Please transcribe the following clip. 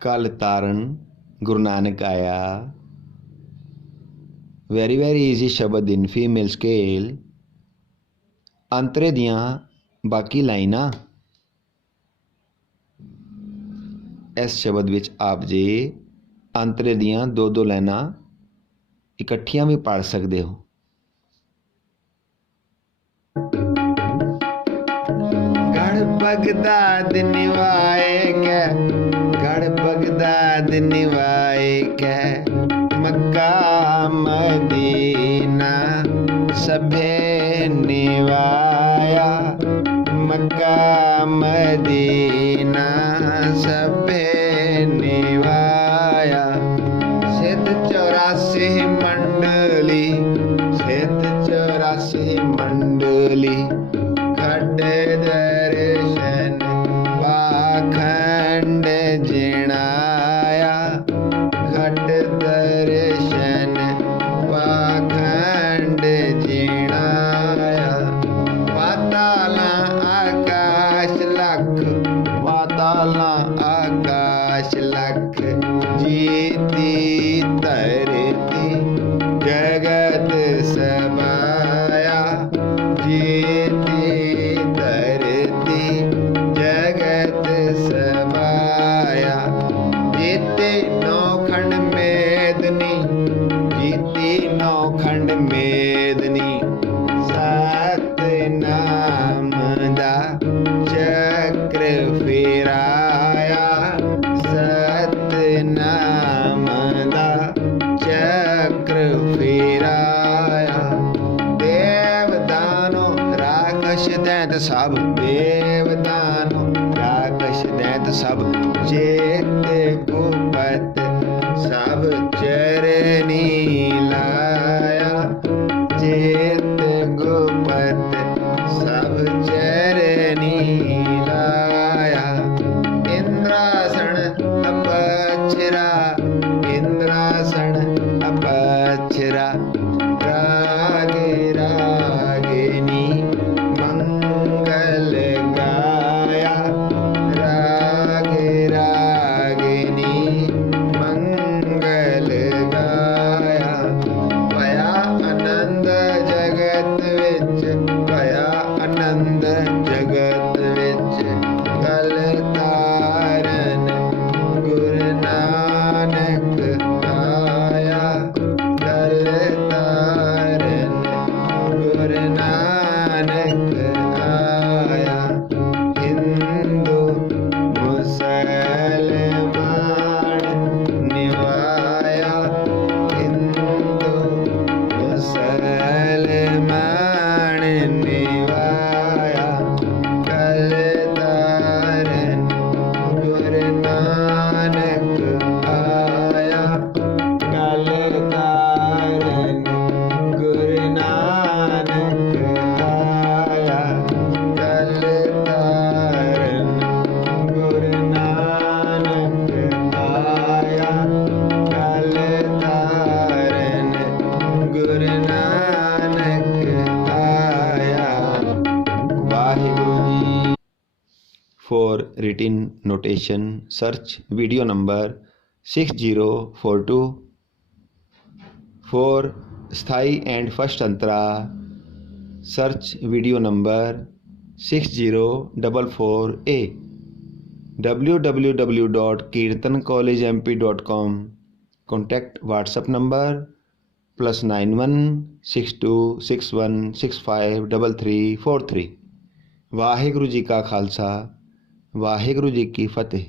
कल तारन गुरु नानक आया। वेरी वेरी ईजी शब्द इन फीमेल स्केल। अंतरे दियां बाकी लाइनां इस शब्द विच आप जी अंतरे दियां दो दो लाइनां इकट्ठियां भी पढ़ सकते हो। गढ़ बगदाद निवाए कै, गढ़ बगदाद निवाए कै, मक्का मदीना सभे निवाया, मक्का मदीना सभे निवाया। सिद्ध 84 मंडली, सिद्ध 84 मंडली, खड दर्शन पाखंड जिणाया, खड दर्शन पाखंड जिणाया। पाताला आकाश लख, पाताला आकाश लख, जीती धरती जगत समाया, जीती धरती जगत समाया। जीती नौखंड मेदनी, जीती नौखंड मेदनी, सतनाम दा चक्र फिराया, सतनाम दा चक्र फिराया। देवदानो राक्षस दैत सब, देवदानो राक्षस दैत सब, चेत गुपत सब चरनी लाया, चेत गुपत सब चरनी लाया। इंद्रासन अपक्षरा, इंद्रासन अपक्षरा, राग रागिनी मंगल गाया, राग रागिनी मंगल गाया। भया आनंद जगत विच, भया आनंद जगत विच, कल तारन गुरु नानक आया, कल तारन गुरु नानक आया। हिंदू मुसलमान निवाया, हिंदू मुसलमान निवाया, कल तारन गुरु नानक आया, कल तारन गुरु नानक आया, कल तारन गुरु नानक आया, कल तारन गुरु नानक आया। Waheguru ji. For written notation, search video number 6042 for स्थाई and first antra, search video number 6044A, www.kirtancollegemp.com, contact WhatsApp number +91 62 61 65 3343। Waheguru ji ਕਾ ਖਾਲਸਾ, ਵਾਹਿਗੁਰੂ ਜੀ ਕੀ ਫਤਿਹ।